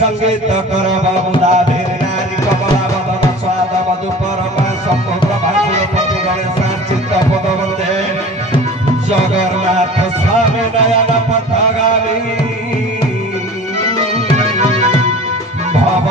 संगीत कर बाबुदा भेरी नारी कमला बदन स्वाद मधु परमा संपूर्ण भागवती गणेश चित्त पद वंदे जगन्नाथ स्वामी नयन पथगामी भव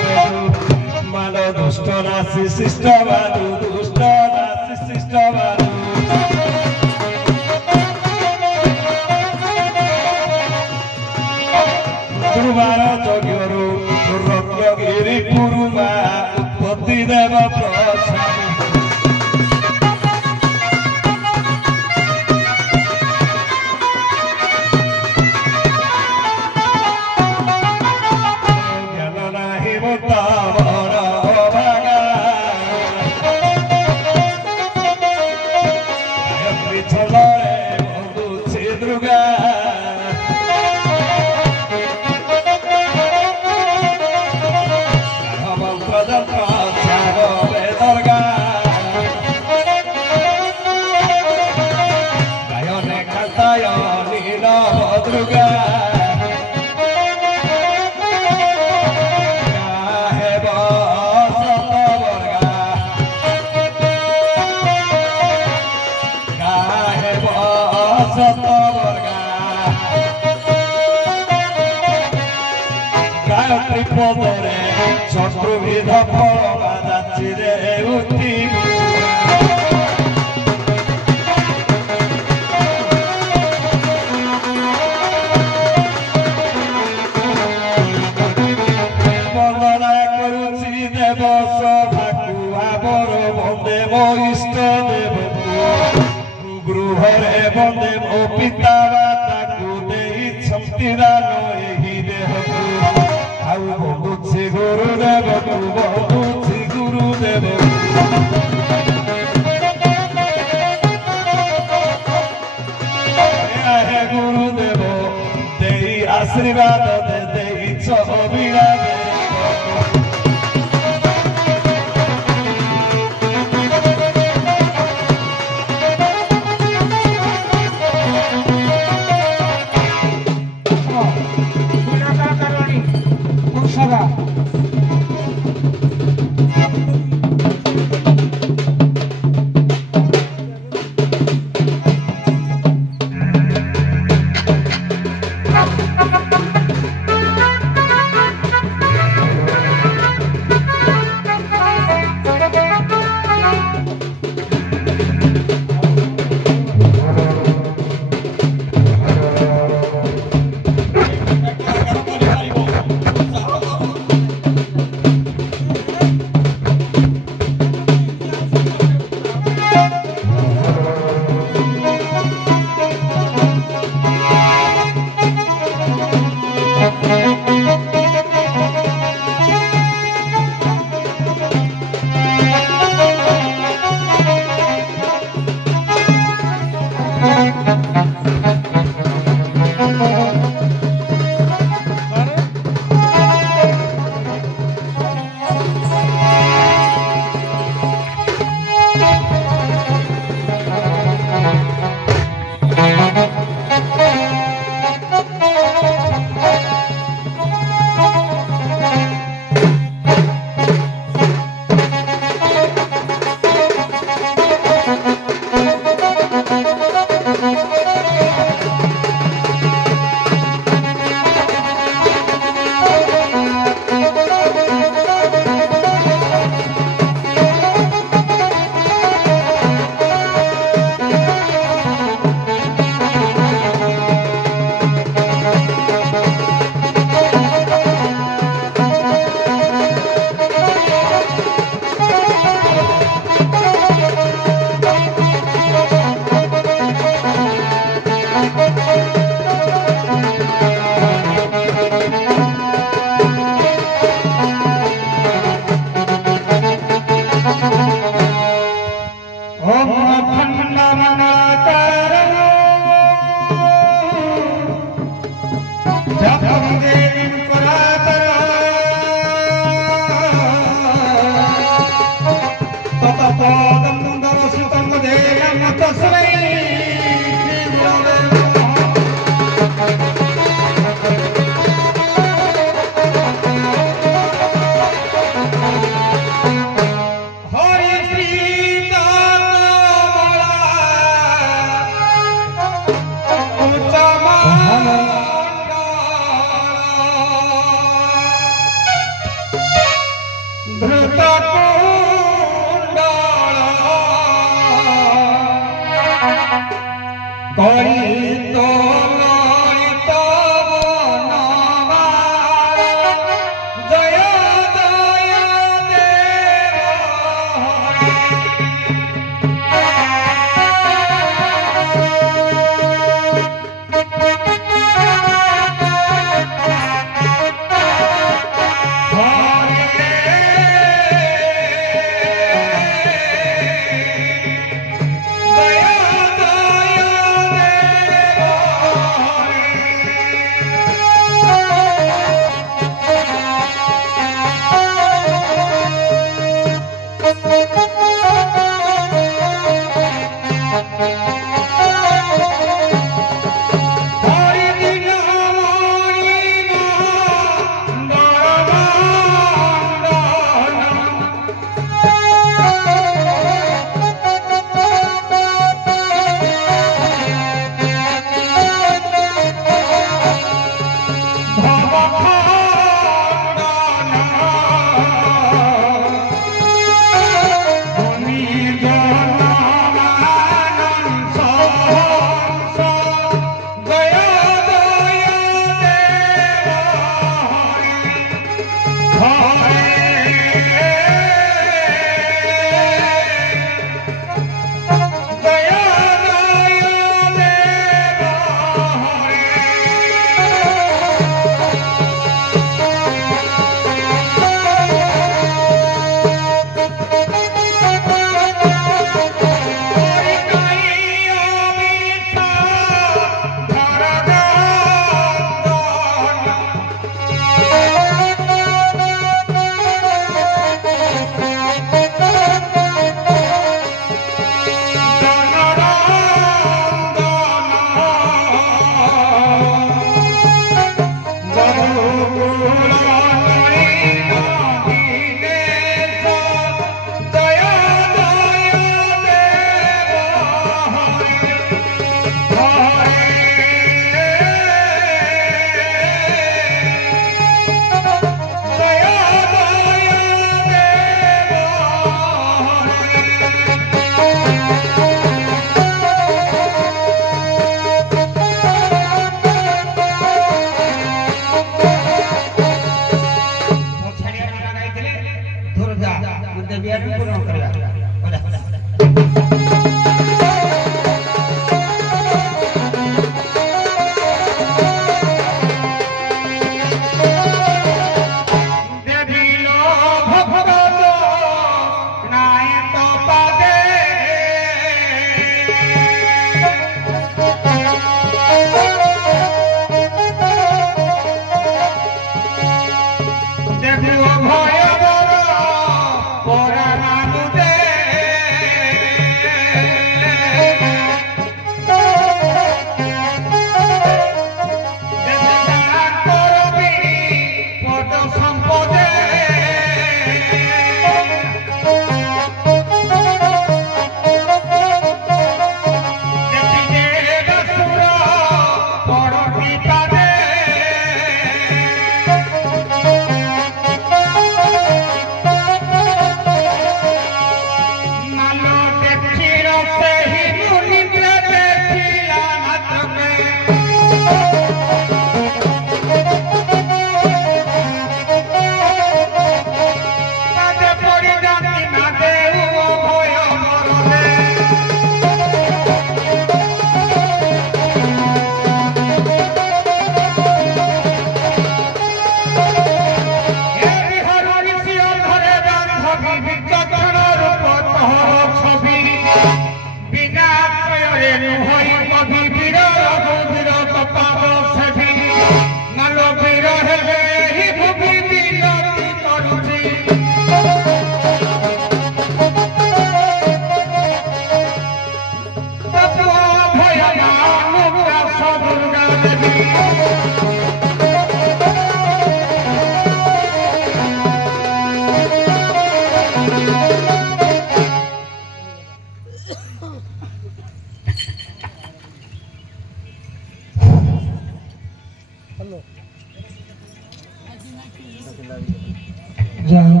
ଯାହା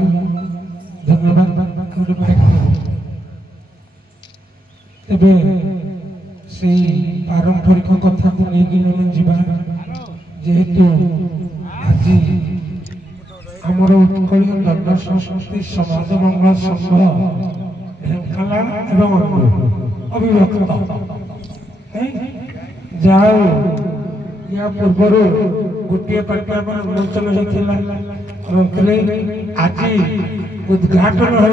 तेबे से पारंपरिक कथा को लेकिन जीवा जेहेतु आज आमर उत्कल दंड संस्कृति समाज मंगल संघ ढेंकानाल एवं अविभक्त जाओ या पूर्वर गोटे पार्टी उन्मोचन होता आज उद्घाटन है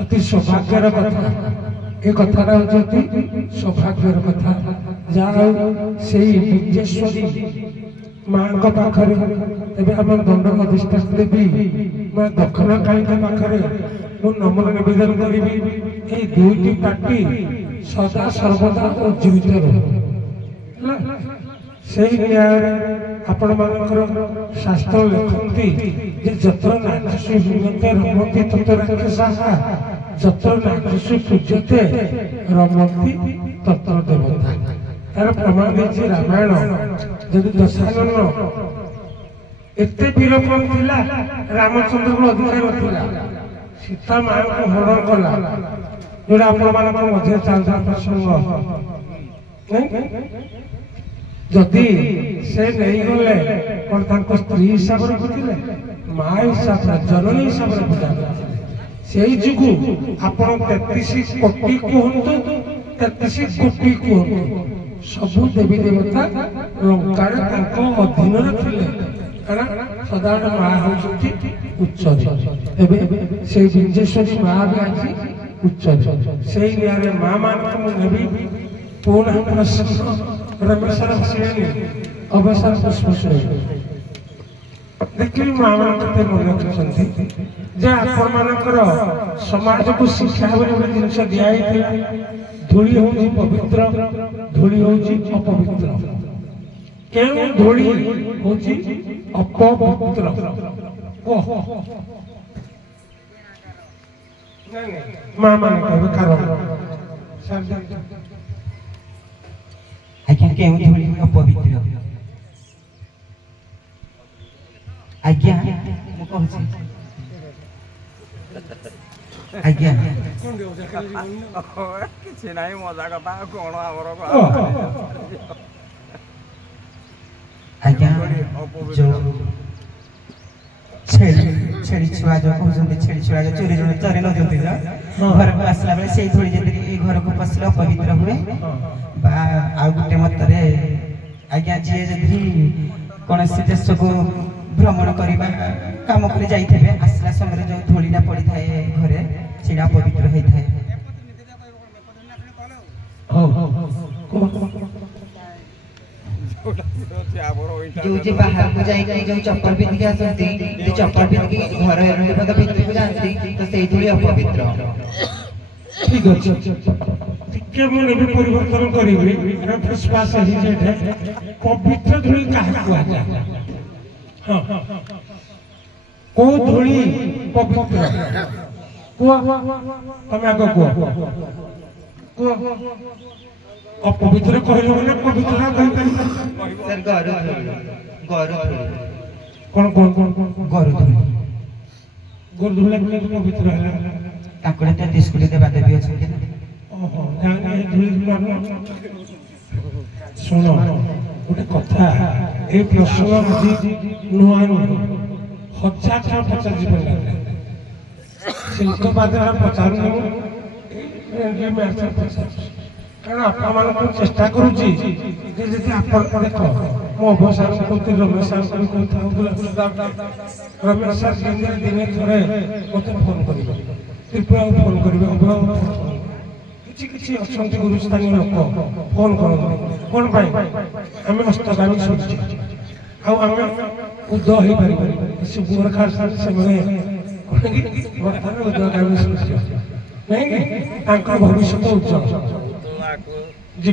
अति सौभाग्यर कथा ये कथा होती सौभाग्यर कथा जहाँ से विजेश्वरी माँ पाखरे आम दंडक अधिष्ठान देवी मैं दक्षिण काली पाखरे नमन निवेदन करी ये दुईटी पार्टी सदा सर्वदा उज्जीवित रहे से आपण मानकर शास्त्र लिखती जे जत्र नाचसु विनते रमती तत्र राक्षसाः जत्र नाचसु पूज्यते रमती तत्र देवता तार प्रमाण देछि रामायण जदि दशानन एते वीरपन थिला रामचंद्र को अधिकार नथिला सीता मां को हरण कला जोड़ा आपण मानकर मध्य चलता प्रसंग जदि से नहीं गले और तांको स्त्री हिसाब रे बुझिले मां हिसाब रे जननी हिसाब रे बुझा सेही जुगु आपण 33 कोटी कहंतु 33 कोटी कहंतु सबु देवी देवता लंकार तांको अधीन रे थिले कारण सदान मां होउछी उच्च एबे से विजेश्वरी मां भी आछि उच्च सेही नियारे मां मान को नेबी पूर्ण प्रसन्न रमेशर सेनी अवसर पुष्पश देखिए मां कते मन रखिसंती जे आपण मानकर समाज को शिक्षा बोले जिनस दिया धूली होची पवित्र धूली होची अपवित्र केउ धूली होची अपवित्र को मां मान कहबे कारण आज्ञा केउ धूली अपवित्र आज्ञा मु कहछि आज्ञा किछि नाही मजा कथा कोन हमरो आज्ञा जो छेड़ी छुआ जो कहउछन छेड़ी छुआ जो चोरी जो चोरी न जंती घर को आसला बेले सेही थोड़ी जति घर को पसले अपवित्र हुए बा आ गुटे मतरे आज्ञा जे जति कोनसी देश को भ्रमण करबा काम करे जाइथिबे आसला समय जो धूलीटा पड़ी थाए घरे सेडा पवित्र होई थाए जो जे बाहर को जाई के जो चप्पल पिन के आसंती जे चप्पल पिन के घर रहले पता भीतर को जानती तो सेही धूली अपवित्र ठीक अछि के मन भी परिवर्तन करिबे विश्वास ही जे पवित्र धूली काहे को आजा हां को धूली पवित्र को तमे आगो को अपवित्र कहलो माने पवित्र कहि सर गरु कोन कोन कोन गरु धूली पवित्र है ताकड़े 33 कोटी देवा देवी अछि ना ओहो जाने धूली मानो सुनो गोटे कथा ए प्रश्न मधी नुआ हजार ठार पचार जीवन लगे सिंह बाद पचारू कारण आपको चेष्टा करुच्ची देख मो अवसर कहते रमेश सर रमेश सर दिने थे मत फोन कर त्रिपुरा फोन करेंगे किसी अच्छा गुरुस्थानीय लोक फोन करते कौन आम हस्तगामी सोची आम उद हो पार गोरखा से बर्तमान उदगामी सोची नहीं भविष्य उज्जवल जी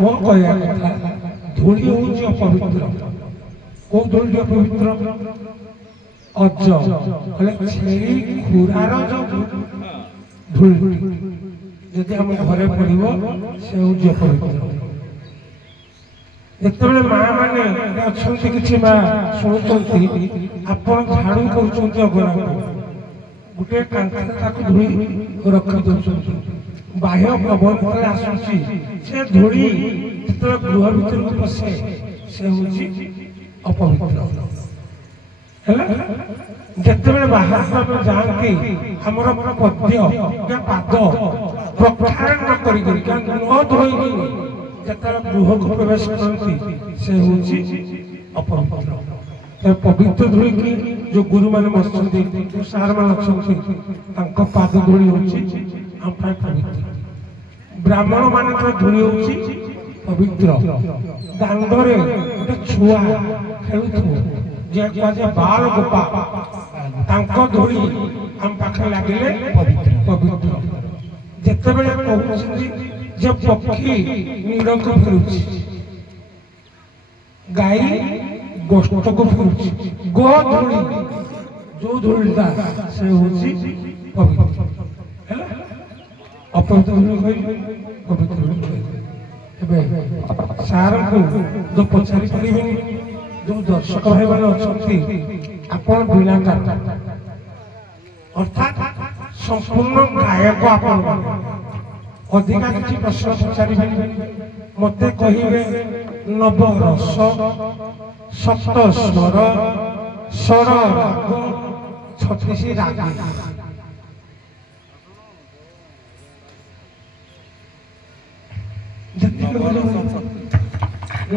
मो कह धूली हूँ अपवित्र को धूली अपवित्र अज छेली खुरार जो धूली जदि आम घरे पड़ो से हूँ अपवित्र जिते माँ मैंने अच्छा किसी माँ शुणुंट आप झाड़ू कर अगना गोटे कांताको धूली रखी दउछन बाह्य प्रबंधन आसुची से धूली जेतले गृह भीतर को पसे से होची अपवित्र हैला जेतबे बाहर में जानती हमर पद्य या पाद प्रक्षालन न करी न धोई जेतले गृह को प्रवेश करती से होची अपवित्र तो पवित्र धूली की जो गुरु माने बसुंती जो सार मान अछंती तांको पाद धूली होची हम प्राय पवित्र ब्राह्मण मानकर धूली होची पवित्र दांडरे गोटे छुआ खेलुथु जे कजे बाल गोपा तांको धूली हम पाखे लागिले पवित्र पवित्र जेतेबेले कहउछंती जे पक्षी नीडक फिरुची गाई गोष्ठ को फिरुची गो धूली जो धूलिता से होची पवित्र हैला अपवित्र धूली होई पवित्र धूली होई एबे सार को जो पचारि परिबे जो दर्शक भाई माने अछंती आपण बिनाकार अर्थात संपूर्ण गायक आपण अधिका किछि प्रश्न पचारिबे मते कहिबे नव रस सप्त स्वर षड राग 36 राग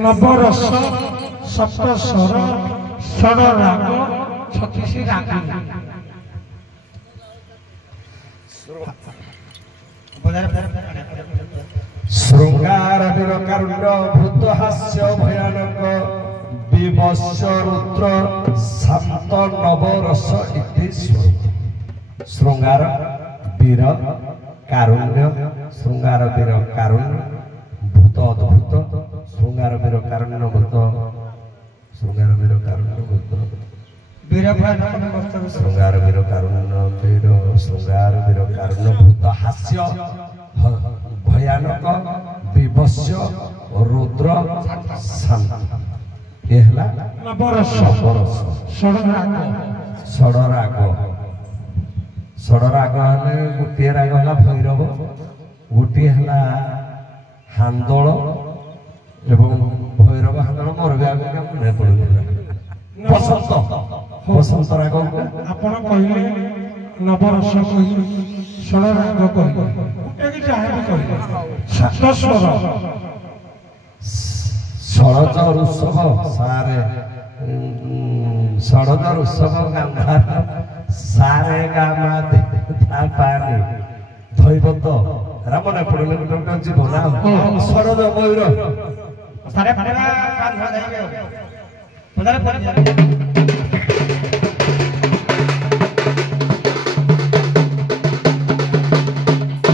नव रस सप्त स्वर षड राग 36 राग श्रृंगार कारुण्य भूत हास्य भयानक विवश रुद्र शांत नवरस इति स्वरूप श्रृंगार वीर कारुण्य श्रृंगार वीर कारुण्य भूत अद्भुत श्रृंगार वीर कारुण्य भूत श्रृंगार वीर कारुण्य भूत श्रृंगार वीर कारुण्य वीर श्रृंगार वीर कारुण्य भूत हास्य भयानक विवश्य रुद्र शांत ये हला नवरस षडराग षडराग हले गोटे राग हला भैरव गोटे हला हांदोल एवं भैरव हांदोल मोर ब्याग मने पड़ुला बसंत राग आपण कहले नवरस कहले षडराग कहले गोटे कि चाहे भी कहले सप्त स्वर षडज ऋषभ सारे षडज ऋषभ गांधार सारे गामा धा पानी धैवत रामने पड़ले गोटे जीवन षडज मयूर सारे फटेला कान धरा जाएंगे पधारे पड़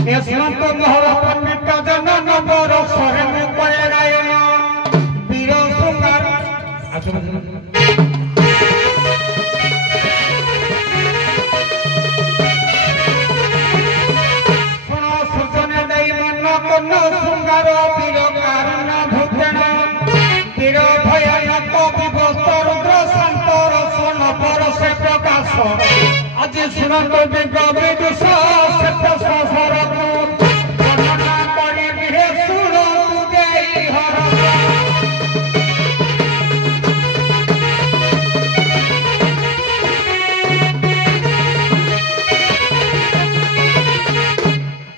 ये श्रीमंत मोहर पंडित जन नवर शरण पड़े गायन वीर श्रृंगार सुनो सुजन दई मन कन श्रृंगार वीर कारण भूषण वीर भयानक विभस्त रुद्र शांत रस नवर से प्रकाश आज सुनंत विज्ञ विदुष सत्य संसार को वर्णना करी बिहे सुनो तुझे हर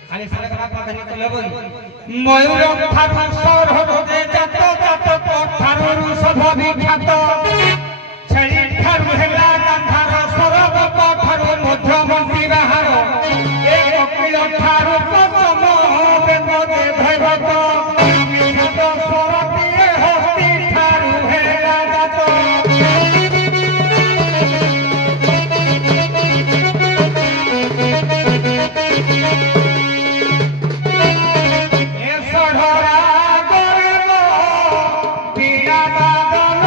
खाली सारे कला पानी तो लेबो मयूर थारु सर हो जे जात जात थारु सब विख्यात छेली थारु हेला गांधार सरब थारु मध्यमंत्री बाहर ए कपिल थारु पद्म बेद दे भैरव निमित सरती हस्ती थारु हेला जात ए सढ़रा गरब बीड़ा बादल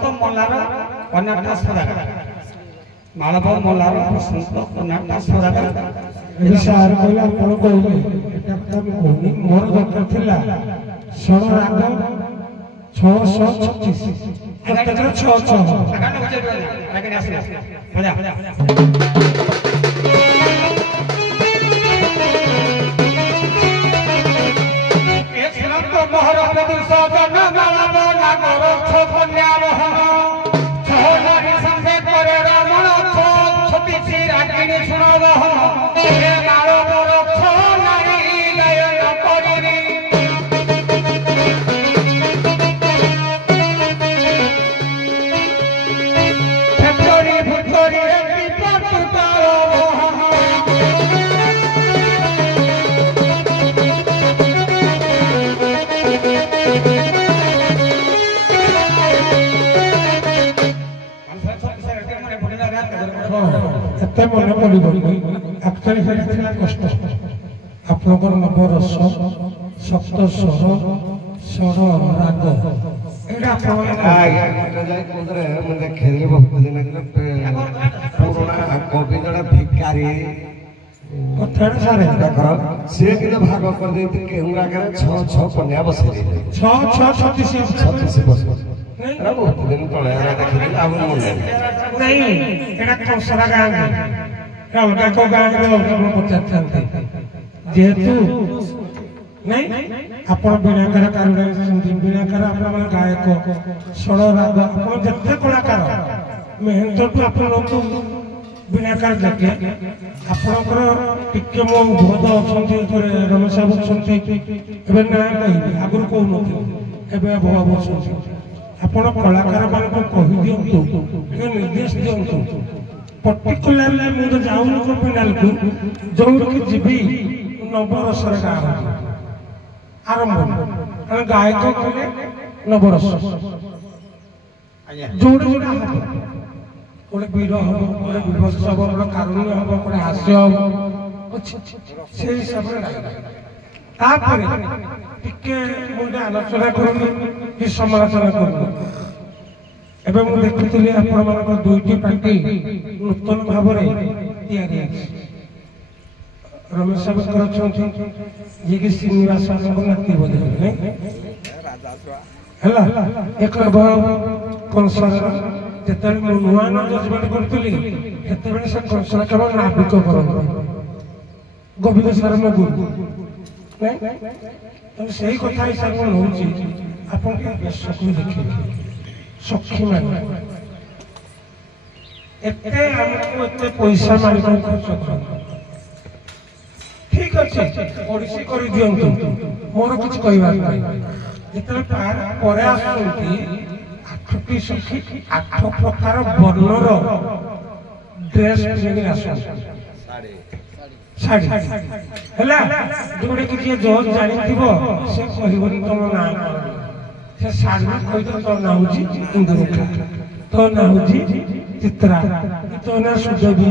ବସନ୍ତ ମଲ୍ଲାର କନ୍ୟାଟା ସଦାଗର ମାଳବ ମଲ୍ଲାର ବସନ୍ତ କନ୍ୟାଟା ସଦାଗର ଏଠି ସାର୍ କହିଲେ ଆପଣ କହିଲେ ଏଟା କଥା ମୁଁ କହୁନି ମୋର ଦରକାର ଥିଲା ଷଡ଼ ରାଗ 636 ପ୍ରତ୍ୟେକର 6 ଏତେ ମନେ ପଡ଼ିବନି ଆକ୍ଚୁଆଲି ସେଟା ଥିଲା କଷ୍ଟ ଆପଣଙ୍କର ନବରସ ସପ୍ତ ସ୍ୱର ଷଡ଼ ରାଗ ଏଇଟା ଆଜ୍ଞା ଗୋଟେ ଯାଇ କୋଉଥିରେ ମୁଁ ଦେଖିଲି ବହୁତ ଦିନ ପୁରୁଣା କବି ଜଣେ ଭିକାରୀ କଥାଟା ସାରେ ଦେଖର ସିଏ କିନ୍ତୁ ଭାଗ କରିଦେଇଛି କେଉଁ ରାଗରେ 6 କନ୍ୟା ବସେଇ ଦେଇଥିଲେ 36 ବର୍ଷ ଏରା ବହୁତ ଦିନ ତଳେ ଏରା ଦେଖିଲି ଆଉ ମନେ ନାଇଁ ଏଇଟା କଂସରା ଗାଁ ଅଲଗା କୋଉ ଗାଁରେ ଅଲଗା ପଚାରିଥାନ୍ତି ଯେହେତୁ ନାଇଁ ଆପଣ ବୀଣାକାର କାରୁଣୀ ବୀଣାକାର ଆପଣମାନେ ଗାୟକ ଷଡ଼ ରାଗ ଆପଣ ଯେତେ କଳାକାର ମେହେନତଠୁ ଆପଣଙ୍କୁ ବୀଣାକାର ଦେଖେ ଆପଣଙ୍କର ଟିକେ ମୋ ଭୋଦ ଅଛନ୍ତି ରମେଶ ବାବୁ ଅଛନ୍ତି ଏବେ ନାଁ କହିବି ଆଗରୁ କହୁନଥିଲି ଏବେ ଭବାବୁ ଅଛନ୍ତି ଆପଣ କଳାକାର ମାନଙ୍କୁ କହିଦିଅନ୍ତୁ ଟିକେ ନିର୍ଦ୍ଦେଶ ଦିଅନ୍ତୁ ପର୍ଟିକୁଲାରଲି ମୁଁ ତ ଯାଉନି ଫିନାଲକୁ ଯୋଉଠିକି ଯିବି ନବରସରେ ଗାଁ ଆରମ୍ଭ କାରଣ ଗାୟକ କହିଲେ ନବରସ ଯୋଉଠି ଯୋଉଟା ହବ ଗୋଟେ ବୀର ହବ ଗୋଟେ ବିଭତ୍ସ ହବ ଗୋଟେ କାରୁଣ୍ୟ ହବ ଗୋଟେ ହାସ୍ୟ ହବ ସେଇ ହିସାବରେ ତାପରେ ଟିକେ ମୁଁ ଗୋଟେ ଆଲୋଚନା କରୁନି କି ସମାଲୋଚନା କରୁନି ଏବେ ମୁଁ ଦେଖୁଥିଲି ଆପଣମାନଙ୍କର ଦୁଇଟି ପାର୍ଟି ନୂତନ ଭାବରେ ତିଆରି ହେଇଛି ରମେଶ ସାବଙ୍କର ଅଛନ୍ତି ଯିଏକି ଶ୍ରୀନିବାସ ନାତି ବୋଧେ ହେଲା ଏକ କଂସର ଯେତେବେଳେ ମୁଁ ନୂଆ ନୂଆ ଜଜମେଣ୍ଟ କରୁଥିଲି ସେତେବେଳେ ସେ କଂସର କେବଳ ନାବିକ କରନ୍ତି ଗୋବିନ୍ଦ ସାର ମୋ ଗୁରୁ ସେଇ କଥା ହିସାବରେ ମୁଁ ନଉଛି ଆପଣ ଟିକେ ବେଶକୁ ଦେଖିବେ ସକ୍ଷୀ ମାନେ ଏତେ ଆମକୁ ଏତେ ପଇସା ମାଲିକ ଖର୍ଚ୍ଚ କରନ୍ତି ଠିକ ଅଛି ଓଡିଶୀ କରିଦିଅନ୍ତୁ ମୋର କିଛି କହିବାର ନାହିଁ ଯେତେବେଳେ ପରେ ଆସୁଛନ୍ତି 8ଟି ସଖୀ 8 ପ୍ରକାର ବର୍ଣ୍ଣର ଡ୍ରେସ୍ ପିନ୍ଧିକି ଆସୁଛନ୍ତି ଶାଢ଼ୀ ହେଲା ଯୋଉଟା କି ଯିଏ ଜଜ୍ ଜାଣିଥିବ ସେ କହିବନି ତମ ନାଁ ସେ ଶାଢ଼ୀ କହିଦେବ ତୋ ନାଁ ହଉଛି ଇନ୍ଦୁରେଖା ତୋ ନାଁ ହଉଛି ଚିତ୍ରା ତୋ ନାଁ ସୁଜବୀ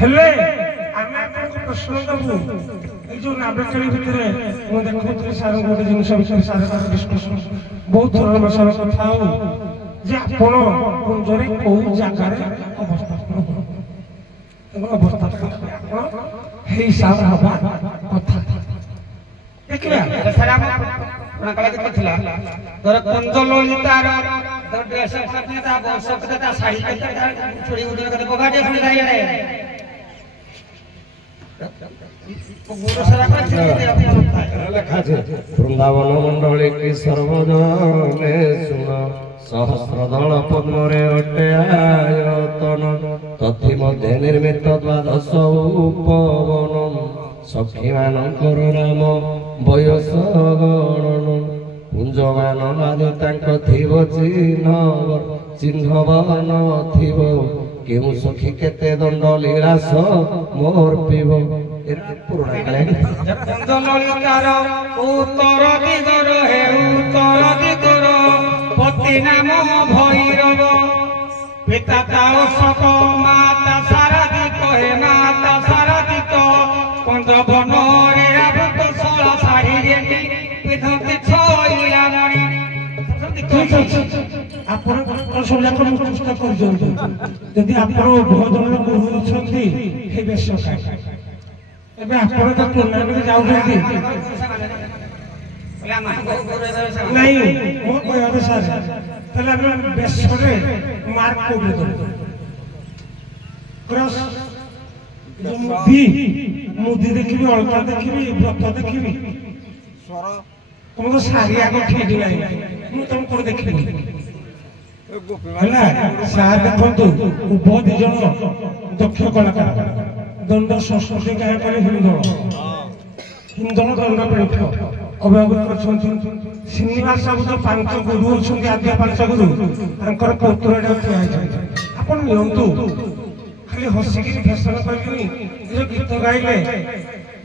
ହେଲେ ଆମେ ଆପଣଙ୍କୁ ପ୍ରଶ୍ନ ଦବୁ ଏଇ ଯୋଉ ନାବେକାଳି ଭିତରେ ମୁଁ ଦେଖୁଥିଲି ସାର୍ ଗୋଟେ ଜିନିଷ ବିଷୟରେ ସାର୍ ଡିସ୍କସନ ବହୁତ ଥର ସାର୍ କଥା ହଉ ଯେ ଆପଣ କୁଞ୍ଜରେ କୋଉ ଜାଗାରେ ଅବସ୍ଥାପନ ଅବସ୍ଥା ଆପଣ ହେଇ ହିସାବ ହବା କଥା ଦେଖିଲେ ଥିଲା ଧର କୁଞ୍ଜ ଲଳିତାର ଡ୍ରେସ୍ ତା ବର୍ଷ ତା ଶାଢ଼ୀ ଛୁଡ଼ି ଉଠିବ କେତେ ବଗାଟେ ପୁଣି ଗାଇଆଡ଼େ লেখা আছে বৃন্দাবন মন্ডলী কি সর্বজনে শুন সহস্র দল পদ্মরে অটে আয়তন তথি মধ্যে নির্মিত দ্বাদশ উপবন সখী ମାନଙ୍କର নাম বয়স গণন কুঞ্জমান আদি তাঙ্ক থিব চিহ্নব নথিব কেউ সখী কেতে দণ্ড লীলাস মোর পিব পুরোটা কালে কুঞ্জললিতার উত্তর দিগর হে উত্তর দিগর পতি নাম ভৈরব পিতা তাও সক মাতা সারাদিক হে মাতা সারাদিক পঞ্চবন রে আবৃত ষোল শাড়ি রেটি পিধতি ছইলামণি ଠିକ ଅଛି ଆପଣ ସବୁ ଯାକ ମୁଁ ଚେଷ୍ଟା କରୁଛନ୍ତି ଯଦି ଆପଣ ଉଭୟ ଦଳର ଗୁରୁ ଅଛନ୍ତି ସେ ବେଶ ଏବେ ଆପଣ ତ ଟୁର୍ଣ୍ଣାମେଣ୍ଟ ଯାଉଛନ୍ତି ନାଇଁ ମୋ କହିବା ଅନୁସାରେ ତାହେଲେ ଆମେ ବେଶରେ ମାର୍କ କୋଉଠି ଦେବୁ କ୍ରସ୍ ମୁଦି ଦେଖିବି ଅଳତା ଦେଖିବି ବ୍ରତ ଦେଖିବି ତମ ତ ଶାଢୀ ଆଗ ଠିକ ନାହିଁ ମୁଁ ତମ କୋଉଠି ଦେଖିବି ହେଲା ସାର୍ ଦେଖନ୍ତୁ ଉଭୟ ଦି ଜଣ ଦକ୍ଷ କଳାକାର ଦଣ୍ଡ ସଂସ୍କୃତି ଗାଁ କଲେ ହିନ୍ଦଳ ଦଣ୍ଡ ପୀଠ ଅଭିଭାବକ ଅଛନ୍ତି ଶ୍ରୀନିବାସ ବାବୁ ଯୋଉ 5 ଗୁରୁ ଅଛନ୍ତି ଆଦ୍ୟ 5 ଗୁରୁ ତାଙ୍କର ପୌତ୍ରଟା ଠିଆ ହେଇଛନ୍ତି ଆପଣ ନିଅନ୍ତୁ ଖାଲି ହସିକିରି ଫେସନ କରିକିନି ଯୋଉ ଗୀତ ଗାଇଲେ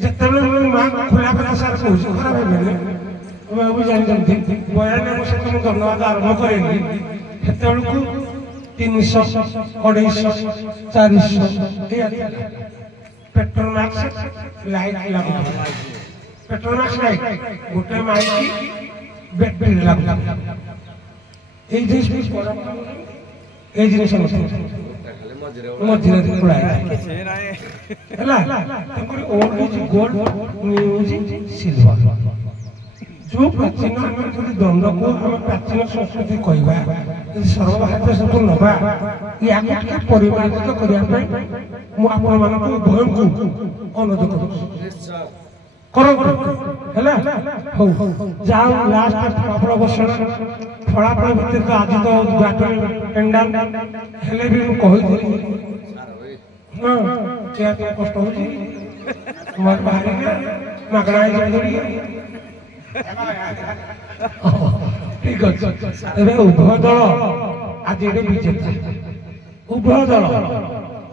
ଯେତେବେଳେ ମା ଖୋଲା କଥା ସାର୍ କହୁଛି ଖରାପ ହେବେନି ବାବୁ ଜାଣିଛନ୍ତି 92 ବର୍ଷ ମୁଁ ଧନ୍ୟବାଦ ଆରମ୍ଭ କରେନି ସେତେବେଳକୁ 300 250 400 पेट्रोमाक्स लाइट लागू पेट्रोमाक्स लाइट गोटे माइक बैटरी लागू ए जिनिस ए जिनिस मझिरे पुराय हला तकर old is gold new is silver जो प्राचीन दंड को हम प्राचीन संस्कृति कहवा सर्वभारतीय सब नवा या परिमार्जित करने मु आपण मानक उभय को अनुरोध करूँ जाओ लास्ट फलाफल घोषणा फलाफल भितर तो आज तो उद्घाटन पेंडाल हेले भी कही क्या कष्ट हो बाहर मागणा ठीक अच्छे उभय दल आज विजेता उभय दल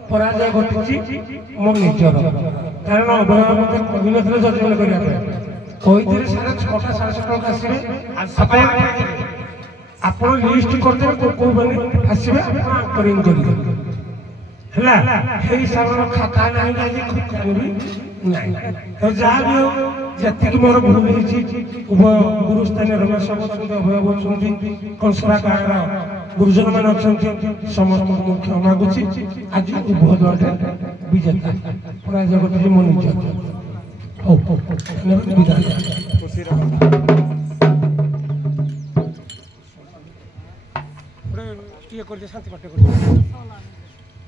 पराजय घटी मो निजर कारण उभय मत कही ना जजमेंट करने कही साढ़े 6टा 6:30 आसवे आप लिस्ट करदे कौ मैंने आसवे आंकरिंग करेंगे हिसाब खाता ना तो जहाँ भी जी मोर भूल उभय गुरुस्थान रमेश अभय कंसरा गाँव गुरुजन मान समस्त मुख्य मागुची आज उभय दल विजेता पराजय घटी मो निज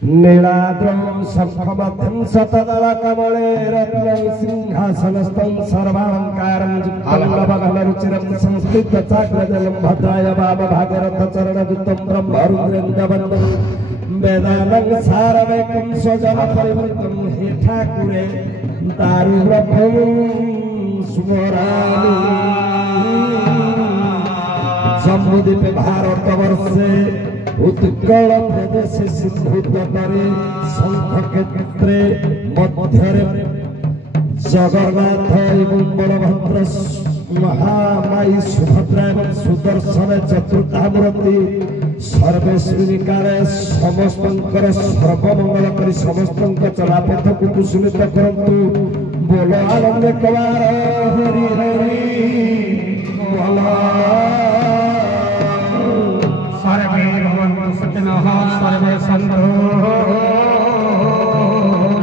नीलाद्रं शंखमध्यं शतदलकमले रत्नं सिंहासनस्थं सर्वालंकारं जुक्तं संस्कृतचाग्रजलं भद्राय वामभागरथचरणयुक्तं ब्रह्मरुद्रेन्द्रवन्दं वेदानं सारमेकं स्वजनपरिवृतं हे ठाकुरे दारुब्रह्मं स्मरामि जम्बूद्वीपे भारतवर्षे उत्कल प्रदेश सिंधु तटरे शंख क्षेत्रे मध्यरे जगन्नाथ एवं बलभद्र महामाई सुभद्रा एवं सुदर्शन चतुर्थामूर्ति सर्वेश्वरी काले समस्तंकर सर्वमंगल करी समस्तंक चलापथ को कुसुमित करंतु बोलो आनंद कुमार हरि हरि बोला सर्वे भवन्तु सुखिनः सर्वे सन्तु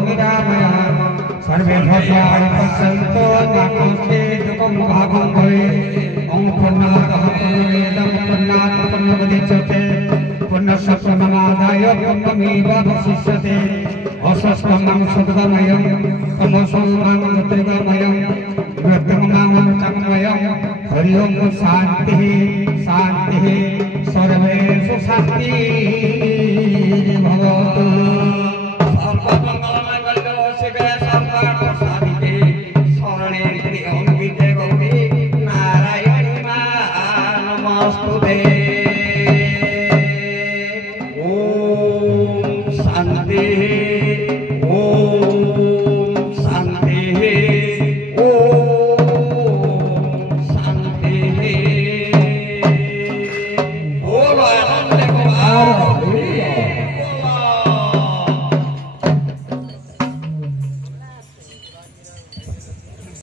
निरामयाः सर्वे भद्राणि पश्यन्तु मा कश्चित् दुःखं भागं भवेत् ॐ पूर्णातः पूर्णमेदं पूर्णात् पूर्णमुदच्यते पूर्णस्य पूर्णमादाय पूर्णमेवावशिष्यते अशस्त्रमं सुखमयं तमसोमं ज्योतिर्गमयं मृत्युमं चममयं हरि ओं शान्तिः शान्तिः सर्वेषु शान्तिर्भवतु सर्वमङ्गलमङ्गलं शिवे सर्वार्थसाधिके शरणे त्र्यम्बिके गौरी नारायणी नमोस्तुते ॐ शान्ति